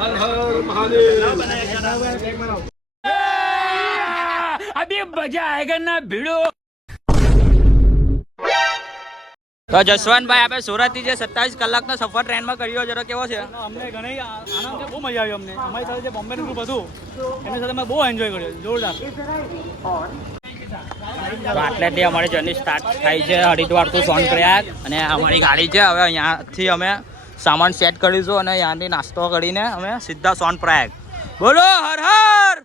हर हर महादेव। अभी मजा आएगा ना भिड़ो। તો જસવંતભાઈ આપણે સુરતથી જે 27 કલાકનો સફર ટ્રેનમાં કર્યો જરા કેવો છે? અમને ઘણી આનંદ છે, બહુ મજા આવી અમને. અમારી સાથે જે બોમ્બેનું ગ્રુપ હતું એની સાથે અમે બહુ એન્જોય કર્યો, જોરદાર. તો આટલેથી અમારી જર્ની સ્ટાર્ટ થાય છે હરિદ્વાર ટુ સોનપ્રયાગ અને અમારી ગાડી છે. હવે અહીંયાથી અમે સામાન સેટ કરીશું અને અહીંયાથી નાસ્તો કરીને અમે સીધા સોનપ્રયાગ. બોલો હર हर।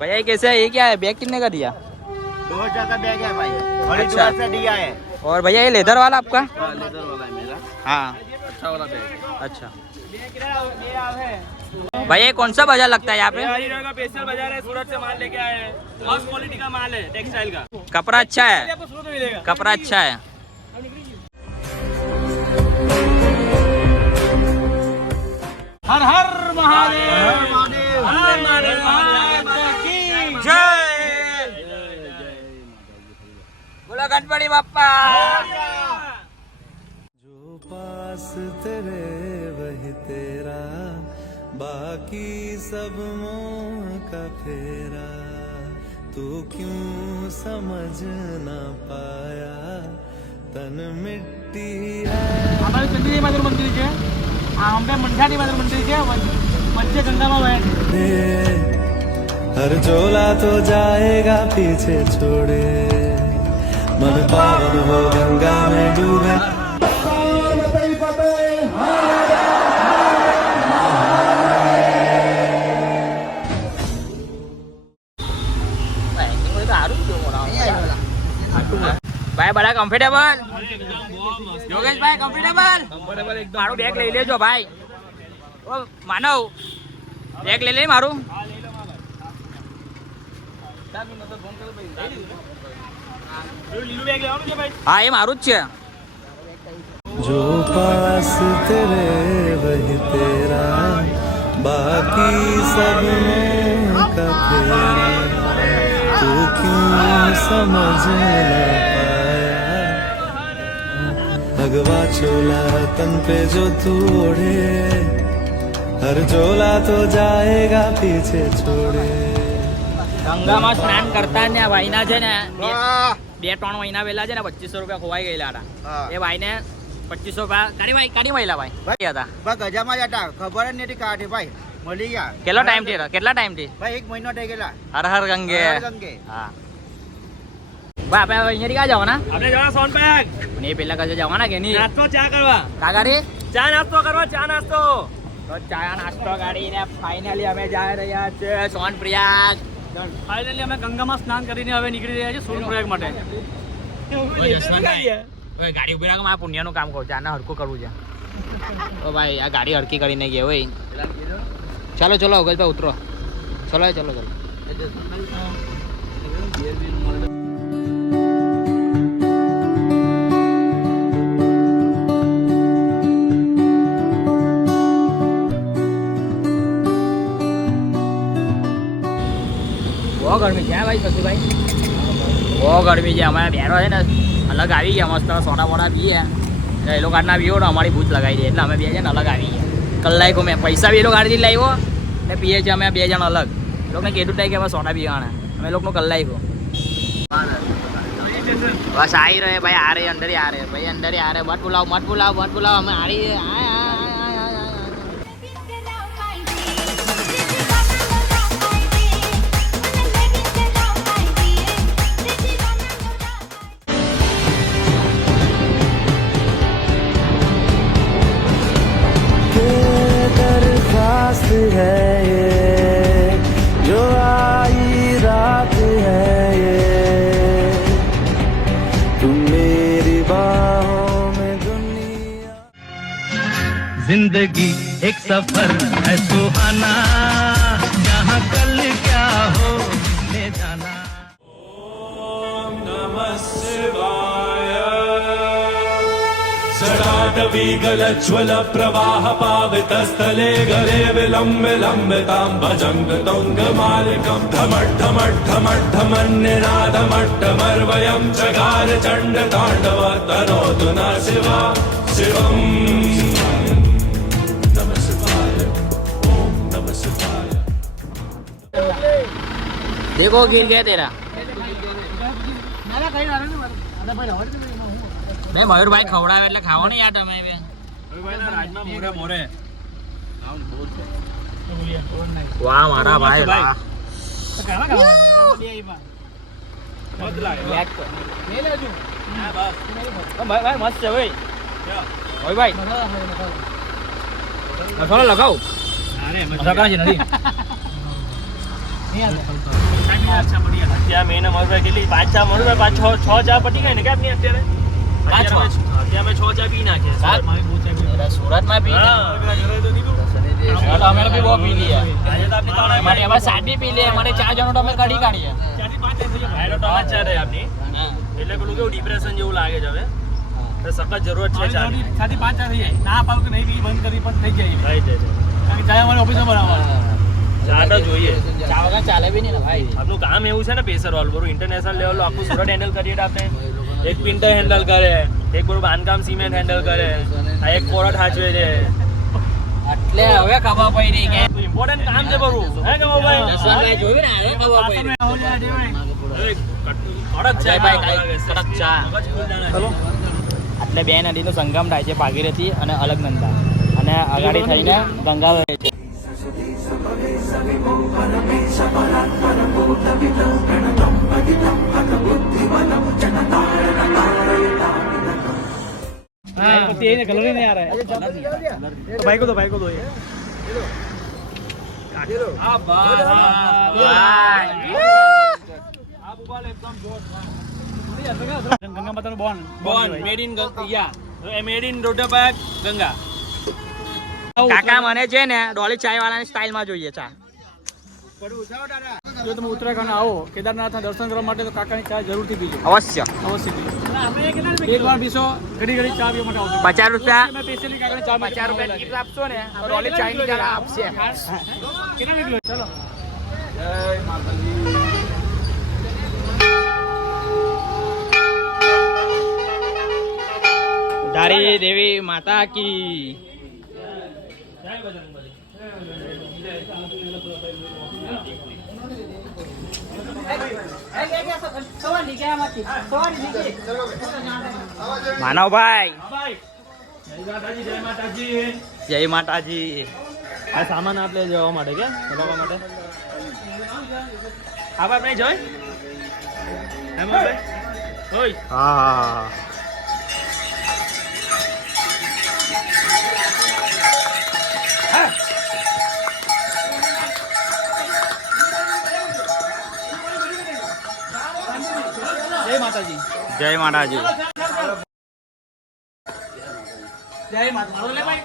भैया कैसे है, ये क्या है, बैग कितने का दिया? 2000 का बैग है भाई, हरिद्वार से दिया है। और भैया ये लेदर वाला आपका? लेदर वाला है मेरा, हाँ अच्छा वाला बैग। अच्छा भैया ये कौन सा बाजार लगता है यहाँ पे? हरिद्वार का स्पेशल बाजार है, सूरत से माल लेके आए हैं, फर्स्ट क्वालिटी का माल है, टेक्सटाइल का. कपड़ा अच्छा है, आपको सूरत में मिलेगा. कपड़ा अच्छा है. हर हर महादेव, हर महादेव, हर महादेव, माता की जय। बोलो गणपति बाप्पा। जो पास तेरे वही तेरा, बाकी सब मोह का फेरा, तू क्यों समझ ना पाया, तन मिट्टी है. हमारे चंद्री माधुर मंदिर के आंबे मंडानी माधुर मंदिर के वच्चे गंगा में बैठ हर झोला तो जाएगा पीछे छोड़े, मन पावन हो गंगा में डूबे. भाई बड़ा कम्फर्टेबल, योगेश भाई कम्फर्टेबल. मारू बैग લઈ લેજો ભાઈ. ઓ માનવ બેગ લઈ લે મારું. હા એ મારું જ છે. जो पास तेरे वही तेरा, बाकी सब मोह का फेरा, तू क्यों समझ ना पाया, भगवा चोला तन पे जो तू ओढ़े, हर झोला तो जाएगा पीछे छोड़े. ગંગામાં સ્નાન કરતા ને આ ભાઈના છે ને 2-3 મહિના પહેલા છે ને 2500 રૂપિયા ખોવાઈ ગયેલા હતા. એ ભાઈને 2500 રૂપિયા કાઢી મળેલા ભાઈ હતા. ભાઈ ગજામાં જ હતા, ખબર જ નથી કાઢી ભાઈ, મળી ગયા. કેટલો ટાઈમ થી? ભાઈ 1 મહિનો થઈ ગયેલા. હર હર ગંગે. હર હર ગંગે. હા ભાઈ આપણે અહીંયાથી ક્યાં જવાના? આપણે જવાના સોનપ્રયાગ. ને પેલા કશે જવાના કે નહીં? નાસ્તો ચા કરવા, કાગારી ચા નાસ્તો કરવા, ચા નાસ્તો. તો ચા નાસ્તો કરીને ફાઇનલી અમે જઈ રહ્યા છે સોનપ્રયાગ. ફાઇનલી અમે ગંગામાં સ્નાન કરીને હવે નીકળી રહ્યા છીએ સોનપ્રયાગ માટે. ગાડી ઉભી રાખો, મારા પુણ્યનું કામ કરું છું, આને હરકું કરવું છે. તો ભાઈ આ ગાડી હરકી કરીને ગયા હોય. ચાલો ચલો અગલભાઈ ઉતરો. ચલો ચલો ચલો. બહુ ગરમી છે ભાઈ શશુભાઈ, બહુ ગરમી છે. અમારા બેરો છે ને અલગ આવી ગયા, મસ્ત સોડા બોડા પીએ. એ લોકો આટલા પીવો ને અમારી ભૂત લગાવી દે એટલે અમે 2 જણ અલગ આવી ગયા. કલાકો મેં પૈસા બી એ લોકો આડથી લાવ્યો ને પીએ છીએ અમે 2 જણ અલગ. એ લોકોને કીધું થાય કે હવે સોડા પીવાના, અમે લોકોનું કલાકો બસ આવી રહે ભાઈ. આ રહે અંદર આ રહે ભાઈ, અંદર આ રહે. મત બોલાવો મત બોલાવો મત બોલાવો, અમે આ રહી. दरख्वास्त है ये, जो आई रात है ये, तुम मेरी बाहों में दुनिया. जिंदगी एक सफर है सुहाना, जहाँ कल क्या हो ले जाना. ओम नमः शिवाय। सडाटवीगलज्ज्वल प्रवाह पावितस्थले गले विलम्ब लम्बितां भजङ्ग तुङ्गमालिकं ढमड्ढमड्ढमड्ढमन्निनादमड्ढमर्वयं चकार चण्डताण्डव तनोतु न शिवा शिवम्. नमः शिवाय। देखो गिर गया तेरा ના કઈ વાળો નહીં મારું અરે ભાઈ રવા દે એમાં હું બે મયુરભાઈ ખવડાવે એટલે ખાવો ને યાર તમે બે વાહ મારા ભાઈ વાહ તો કરવા કરવા બે એમાં લે લેજો ભાઈ મસ્ત છે ભાઈ ઓય ભાઈ મસાલો લગાવ મસાલા છે નથી ત્યાં મેં મયુરભાઈ કેટલી 5 ચા મયુરભાઈ 5 6 ચા પતી ગઈ ને કે આપની અત્યારે ત્યાં મેં 6 ચા પી નાખ્યા સુરતમાં પી અમે બી બહુ પી લઈએ અમારે એમાં સાદી પી લઈએ અમારે 4 જણો તો અમે કઢી કાઢીએ ચા રહે આપની એટલે પેલું કેવું ડિપ્રેશન જેવું લાગે છે હવે તો સખત જરૂરત છે ચાની સાથી 5 ચા થઈ જાય ના પાવ કે નહીં પી બંધ કરી પણ થઈ જાય થઈ જાય કારણ કે ચા અમારે ઓફિસમાં બનાવવા ચા તો જોઈએ ચા વગર ચાલે બી નહીં ને ભાઈ આપનું કામ એવું છે ને પેસર વાળું બરું ઇન્ટરનેશનલ લેવલ આખું સુરત હેન્ડલ કરીએ આપણે એક પિન્ટર હેન્ડલ કરે એક બરું બાંધકામ સિમેન્ટ હેન્ડલ કરે આ એક કોરટ હાચવે છે એટલે હવે ખબર પડી કે ઇમ્પોર્ટન્ટ કામ છે બરું હે કે ભાઈ જસવંતભાઈ જોયું ને હવે ખબર પડી કડક છે ભાઈ કડક ચા ચલો એટલે બે નદીનો સંગમ થાય છે ભાગીરથી અને અલકનંદા અને અગાડી થઈને ગંગા વહે છે तेरे कलर ही नहीं आ रहा है तो भाई को दो ये गंगा माता નું બોન મેડ ઇન યા મેડ ઇન રોટાપાક ગંગા કાકા મને છે ને ડોલી ચાય વાળાની સ્ટાઇલમાં જોઈએ ચા જો તમે ઉત્તરાખંડ આવો કેદારનાથના દર્શન કરવા માટે તો કાકાની ચા જરૂરથી પીજો અવશ્ય અવશ્ય પીજો એક વાર પીશો ઘડી ઘડી ચા પીવા માટે આવજો 50 રૂપિયા મેં સ્પેશિયલી કાકાની ચા 50 રૂપિયા ટિપ્સ આપશો ને તો ડોલી ચાયની ચા આપશે કેટલા નીકળ્યો ચલો ધારી દેવી માતા કી માનવભાઈ જય માતાજી આ સામાન આપણે જવા માટે કે ચલાવવા માટે આ આપણે જોઈ એમ ભાઈ ઓય હા જય માતાજી જય માતાજી જય માતા લે ભાઈ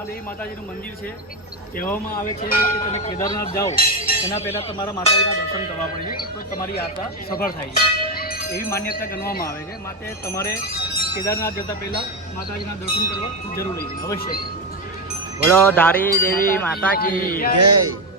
દાદાદેવી માતાજીનું મંદિર છે કહેવામાં આવે છે કે તમે કેદારનાથ જાઓ એના પહેલાં તમારા માતાજીના દર્શન કરવા પડે છે તો તમારી યાત્રા સફળ થાય છે એવી માન્યતા ગણવામાં આવે છે માટે તમારે કેદારનાથ જતાં પહેલાં માતાજીના દર્શન કરવા જરૂરી છે અવશ્ય બોલો ધારી દેવી માતા કી જય